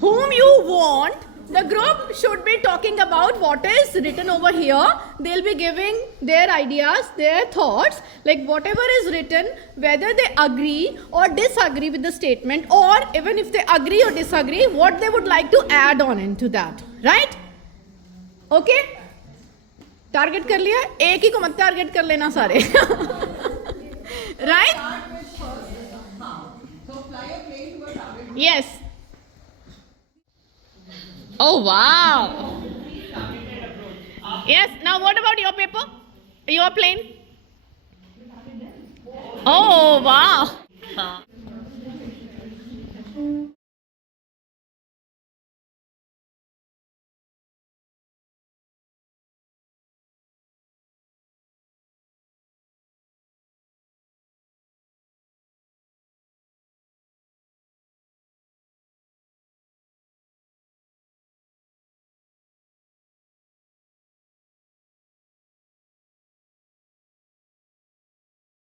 whom you want, the group should be talking about what is written over here. They'll be giving their ideas, their thoughts, like whatever is written, whether they agree or disagree with the statement, or even if they agree or disagree, what they would like to add on into that, right? Okay? Target कर लिया, एक ही को मत target कर लेना सारे. Right? Yes. Oh wow. Yes. Now what about your paper? Your plane? Oh wow.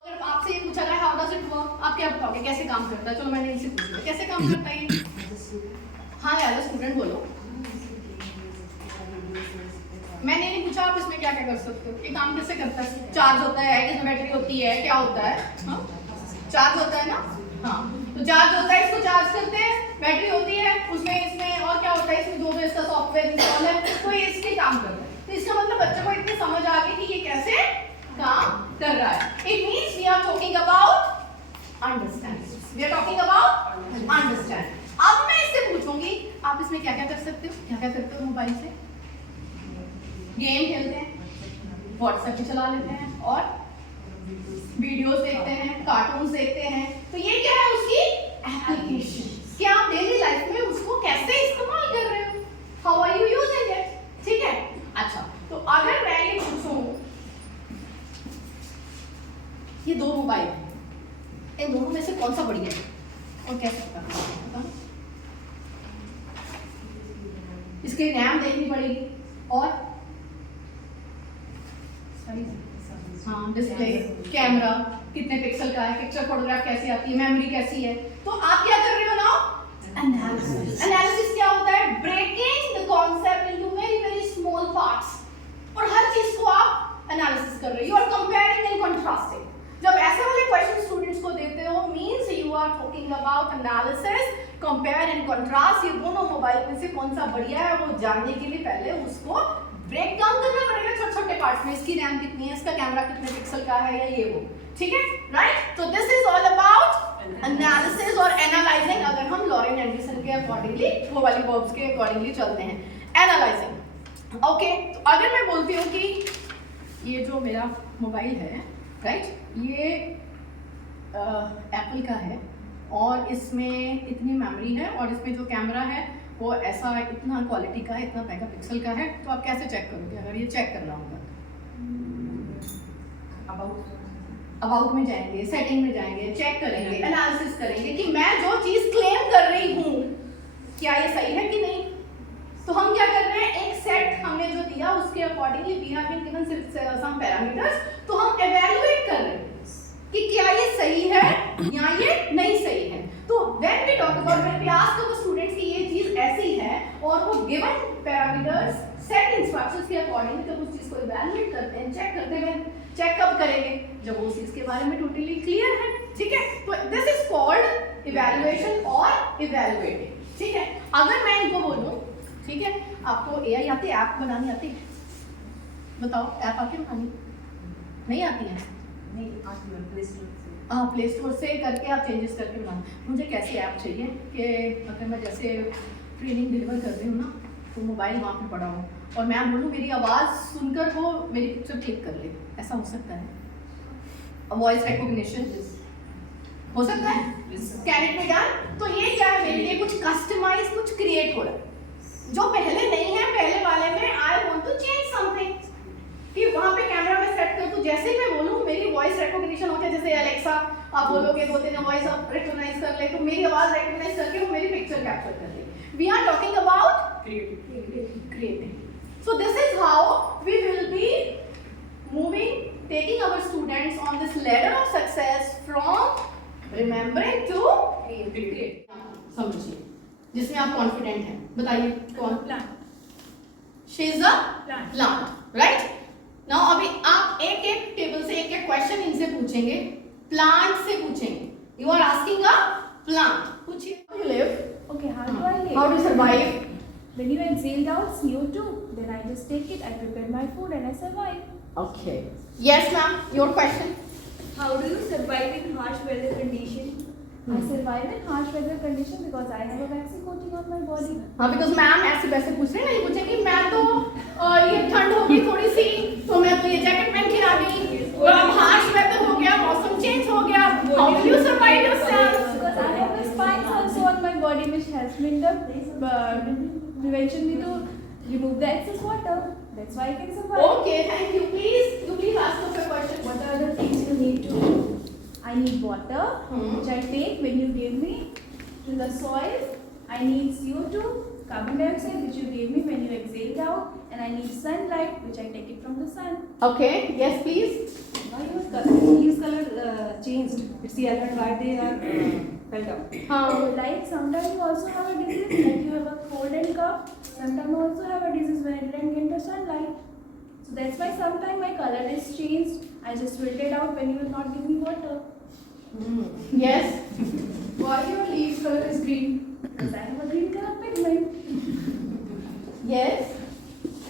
अगर आपसे ये पूछा जाए हाउ डज इट वर्क, आप क्या बताओगे कैसे काम करता है? चलो मैंने इनसे पूछ लिया कैसे काम करता है ये. हाँ यार स्टूडेंट बोलो. मैंने नहीं पूछा आप इसमें क्या क्या कर सकते हो, ये काम कैसे करता है? चार्ज होता है, इसमें बैटरी होती है, क्या होता है? हाँ चार्ज होता है ना. हाँ तो चार्ज होता है, इसको चार्ज करते हैं, बैटरी होती है उसमें, इसमें और क्या होता है, इसमें दो इसका सॉफ्टवेयर इंस्टॉल है, तो ये इसके काम करता है. तो इसका मतलब बच्चे को इतनी समझ आ गई कि ये कैसे काम कर रहा है. It means we are talking about understand. We are talking about understand. अब मैं इससे पूछूंगी आप इसमें क्या क्या कर सकते हो, क्या क्या करते हो मोबाइल से? गेम खेलते हैं, व्हाट्सएप भी चला लेते हैं, और वीडियोस देखते हैं, कार्टून्स देखते हैं. तो ये क्या है उसकी एप्लीकेशन, कि आप डेली लाइफ में उसको कैसे इस्तेमाल कर रहे हो, how are you using it. ठीक है. अच्छा तो अगर मैं ये पूछूं ये दो मोबाइल है, इन दोनों में से कौन सा बढ़िया है और कैसे करना है? इसके रैम देखनी पड़ेगी और हाँ डिस्प्ले, कैमरा कितने पिक्सल का है, पिक्चर फोटोग्राफ कैसी आती है, मेमोरी कैसी है. तो आप क्या कर रहे हो नाउ? एनालिसिस. एनालिसिस क्या होता है? Breaking the concept into very very small parts, और हर चीज को आप एनालिसिस कर रहे हो. You are comparing and contrasting. जब ऐसे वाले क्वेश्चन स्टूडेंट्स को देते हो means you are talking about analysis, compare and contrast. ये दोनों मोबाइल में से कौन सा बढ़िया है वो जानने के लिए पहले उसको ब्रेक डाउन करना पड़ेगा छोटे छोटे पार्ट्स में. इसकी रैम कितनी है, इसका कैमरा कितने पिक्सल का है, या ये वो. ठीक है राइट. तो this is all about analysis और एनालाइजिंग. अगर हम लॉरेन एंडरसन के अकॉर्डिंगली वो वाली वर्ब्स के अकॉर्डिंगली चलते हैं, एनालाइजिंग. ओके तो अगर मैं बोलती हूँ कि ये जो मेरा मोबाइल है राइट, ये एप्पल का है और इसमें इतनी मेमोरी है और इसमें जो कैमरा है वो ऐसा इतना क्वालिटी का है, इतना मेगापिक्सल का है. तो आप कैसे चेक करोगे अगर ये चेक करना होगा? अबाउट में जाएंगे, सेटिंग में जाएंगे, चेक करेंगे, एनालिसिस करेंगे कि मैं जो चीज क्लेम कर रही हूँ क्या ये सही है कि नहीं. तो हम क्या कर रहे हैं, एक सेट हमने जो दिया उसके accordingly we have been given some parameters. तो हम एवेलुएट कर रहे हैं कि क्या ये सही है या ये नहीं सही है. तो when we talk about, when we ask our students कि ये चीज ऐसी है और वो गिवन पैरामीटर्स सेट इंस्ट्रक्शंस के अकॉर्डिंग जब उस चीज को इवैल्यूएट करते हैं, चेक करते हैं. चेक कब करेंगे? जब वो चीज के बारे में टोटली क्लियर है. ठीक है. तो दिस इज कॉल्ड इवैल्यूएशन और इवैल्यूएटिंग. ठीक है. अगर मैं इनको बोलूं ठीक है आपको एआई आती है, ऐप बनानी आती है, बताओ ऐप आती है बनानी? नहीं आती है. नहीं आती है प्ले स्टोर से. हाँ प्ले स्टोर से करके आप चेंजेस करके बनाना. मुझे कैसी ऐप चाहिए कि अगर मैं जैसे ट्रेनिंग डिलीवर कर रही हूँ ना तो मोबाइल वहाँ पे पड़ा हो और मैं बोलूँ मेरी आवाज़ सुनकर वो मेरी पिक्चर क्लिक कर ले, ऐसा हो सकता है? वॉइस रिकॉग्निशन हो सकता है, कैन इट बी डन? तो ये क्या है, मेरे लिए कुछ कस्टमाइज कुछ क्रिएट हो रहा है जो पहले नहीं है. पहले वाले में I want to change something कि वहाँ पे कैमरा में सेट कर, तो जैसे ही मैं बोलूँ मेरी वॉइस रिकॉग्निशन होती है. जैसे एलेक्सा आप बोलोगे बोलते हैं वॉइस आप रिकॉग्नाइज कर ले, तो मेरी आवाज रिकॉग्नाइज करके वो मेरी पिक्चर कैप्चर कर ले. We are talking about creating. So this is how we will be moving, taking our students on this ladder of success from remembering to create. समझिए जिसमें आप कॉन्फिडेंट हैं? बताइए कौन? Plant. She is a Plant. Plant, right? Now अभी आप एक एक टेबल से एक एक क्वेश्चन इनसे पूछेंगे, प्लांट से पूछेंगे. You are asking a plant. पूछिए. You live. Okay, how do I live? How do survive? When you exhaled out CO2, then I just take it, I prepare my food and I survive. Okay. Yes, ma'am. Your question. How do you survive in harsh weather condition? I survive in harsh weather conditions because I have a vaccine coating on my body. हाँ, because ma'am ऐसे वैसे पूछ रहे हैं ना, ये पूछेंगे मैं तो ये ठंड हो गई थोड़ी सी तो मैं तो ये जैकेट पहन के आ गई, अब हार्श वेदर हो गया, मौसम चेंज हो गया, how will you survive yourself? Because I have the spines also on my body which helps me in the prevention me to remove the excess water. That's why I can survive. Okay, thank you. Please ask us a question. What are the things you need to do? I need water, which I take when you give me to the soil. I need CO2, carbon dioxide, which you gave me when you exhaled out, and I need sunlight, which I take it from the sun. Okay, yes, please. Why your color? His color changed. It's yellow and why they are fell down. So, like sometimes you also have a disease, like you have a cold and cough. Sometimes you also have a disease when I didn't get the sunlight. So that's why sometimes my color is changed. I just filtered out when you will not give me water. Yes. Why your leaves color is green? Because I have a green color pigment. Yes.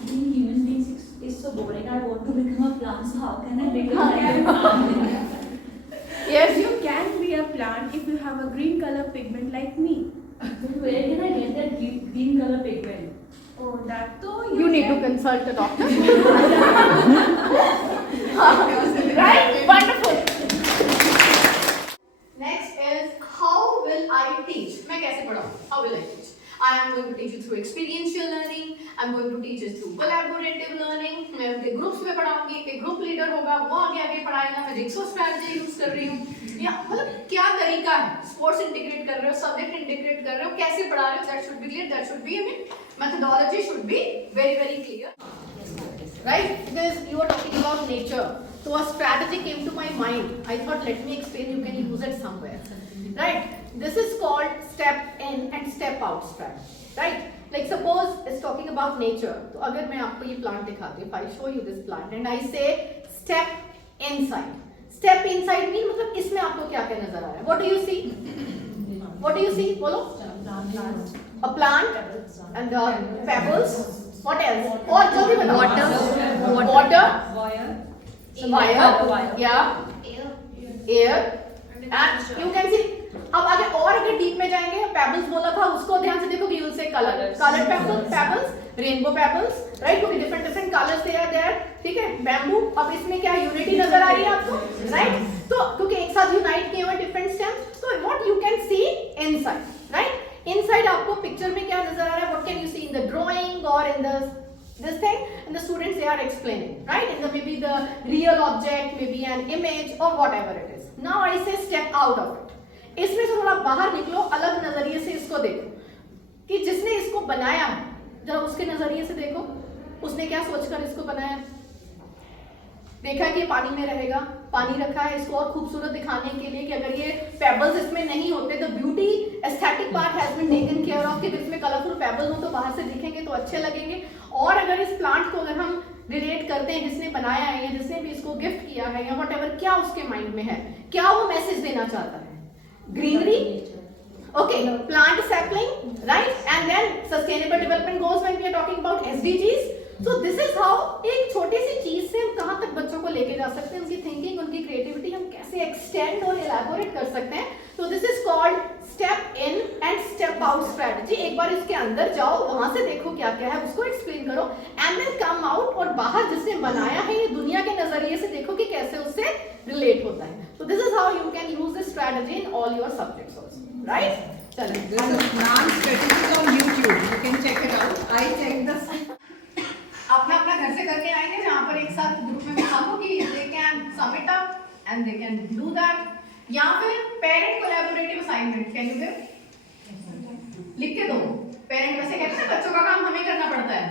Being human beings is so boring. I want to become a plant, so how can I become a plant? Yes. You can be a plant if you have a green color pigment like me. But where can I get that green color pigment? Oh, that too. You need to consult a doctor. Right? Wonderful. Next is how will I teach? मैं कैसे पढ़ाऊँ? How will I teach? I am going to teach you through experiential learning. I am going to teach you through collaborative learning. मैं उनके groups में पढ़ाऊंगी. एक group leader होगा, वो आगे आगे पढ़ाएगा. मैं जिक्सो स्ट्रैटेजी यूज कर रही हूँ. या मतलब क्या तरीका है? स्पोर्ट्स इंटीग्रेट कर रहे हो, सब्जेक्ट इंटीग्रेट कर रहे हो, कैसे पढ़ा रहे हो? That should be clear. That should be, I mean, methodology should be very very clear. Right? Because you are talking about nature. So a strategy came to my mind. I thought let me explain, you can use it somewhere. Right? This is called step in and step out strategy. Right? Like suppose it's talking about nature. तो अगर मैं आपको ये plant दिखाती हूँ, if I show you this plant and I say step inside. Step inside mean मतलब इसमें आपको क्या क्या नजर आ रहा है? What do you see? What do you see? बोलो. A plant and the pebbles. What else? और जो भी बताओ. Water. Wire. Yeah. Air. And you can see. अब अगर डीप में जाएंगे, पेबल्स बोला था, उसको ध्यान से देखो कि यूज से colour pebbles, rainbow pebbles, right? क्योंकि डिफरेंट कलर्स देयर, ठीक है? बैम्बू. अब इसमें क्या यूनिटी नजर आ रही है आपको, राइट? तो क्योंकि एक साथ यूनाइट किए हुए डिफरेंट स्टेम्स, तो what you can see inside, right? Inside आपको पिक्चर में क्या नजर आ रहा है? What can you see in the drawing और in the this thing, and the students they are explaining, right? In the maybe the real object, maybe an image or whatever it is. Now I say step out of it. इसमें से थोड़ा बाहर निकलो, अलग नजरिए से इसको देखो कि जिसने इसको बनाया है, जरा उसके नजरिए से देखो, उसने क्या सोचकर इसको बनाया. देखा कि ये पानी में रहेगा, पानी रखा है इसको और खूबसूरत दिखाने के लिए कि अगर ये पेबल्स इसमें नहीं होते तो beauty aesthetic part has been taken care of, कि इसमें कलरफुल पेबल्स हो तो बाहर से दिखेंगे तो अच्छे लगेंगे. और अगर इस प्लांट को अगर हम रिलेट करते हैं जिसने बनाया है या जिसने भी इसको गिफ्ट किया है या व्हाटएवर, क्या उसके माइंड में है, क्या वो मैसेज देना चाहता है? Greenery, okay, plant sapling, right? And then sustainable development goals when we are talking about SDGs. So this is how एक छोटी सी चीज से हम कहाँ तक बच्चों को लेके जा सकते हैं, उनकी थिंकिंग, उनकी क्रिएटिविटी हम कैसे एक्सटेंड और एलैबोरेट कर सकते हैं. तो this is called step in and step out strategy. एक बार इसके अंदर जाओ, वहां से देखो क्या क्या है, उसको एक्सप्लेन करो, एंड देन कम आउट और बाहर जिसने बनाया है ये दुनिया के नजरिए से देखो कि कैसे उससे रिलेट होता है. तो this is how you can use this strategy in all your subjects also, right? चलिए, This is Nan strategies on YouTube. You can check it out. I checked the. अपना अपना घर से करके आएंगे, जहाँ पर एक साथ ग्रुप में बिठा दो कि they can submit up and they can do that. या फिर parent collaborative assignment can you give? लिख के दो. पेरेंट वैसे कहते हैं बच्चों का काम हमें करना पड़ता है,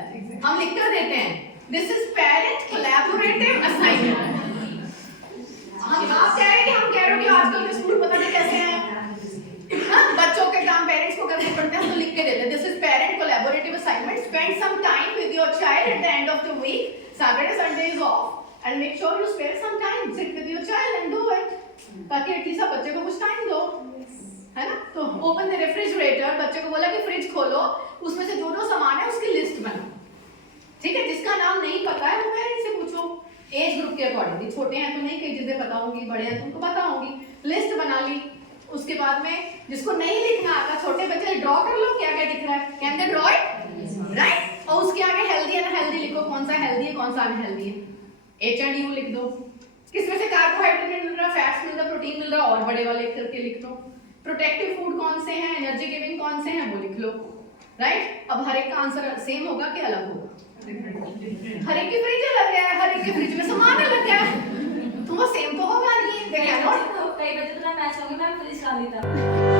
हम लिख कर देते हैं. This is parent collaborative assignment. हम आप कह रहे हैं कि हम कह रहे हो कि आजकल के स्कूल पता नहीं कैसे हैं, बच्चों के काम पेरेंट्स को करने पड़ते हैं तो लिख के देते हैं this is parent collaborative assignment spend some time with your child at the end of the week Saturday Sunday is off and make sure you spend some time sit with your child and do it ताकि at least आप बच्चे को कुछ time दो है ना। तो open the refrigerator, बच्चे को बोला कि फ्रिज खोलो, उसमें से जो जो सामान है उसकी लिस्ट बनाओ, ठीक है। जिसका नाम नहीं पता है वो पेरेंट्स से पूछो, एज ग्रुप के अकॉर्डिंगली। छोटे हैं तो नहीं कई चीजें पता होंगी, बड़े हैं तो उनको पता होंगी। लिस्ट बना ली, उसके बाद में जिसको नहीं लिखना आता, छोटे बच्चे ड्रॉ कर लो क्या क्या दिख रहा है, can they draw it, right. और उसके आगे हेल्दी एंड अनहेल्दी लिखो, कौन सा हेल्दी है कौन सा अनहेल्दी है, एच एंड यू लिख दो, किसमें से कार्बोहाइड्रेट मिल रहा है, फैट्स मिल रहा है, प्रोटीन मिल रहा है, और बड़े वाले करके लिख दो। प्रोटेक्टिव फूड कौन से हैं, एनर्जी गिविंग कौन से हैं वो लिख लो, राइट। अब हर एक का आंसर सेम होगा कि अलग होगा, हर एक की फ्रिज अलग है, हर एक के फ्रिज में सामान अलग है, तो वो सेम तो होगा नहीं। कई बच्चे तो मैच होंगे, मैं फ्रिज खाली था।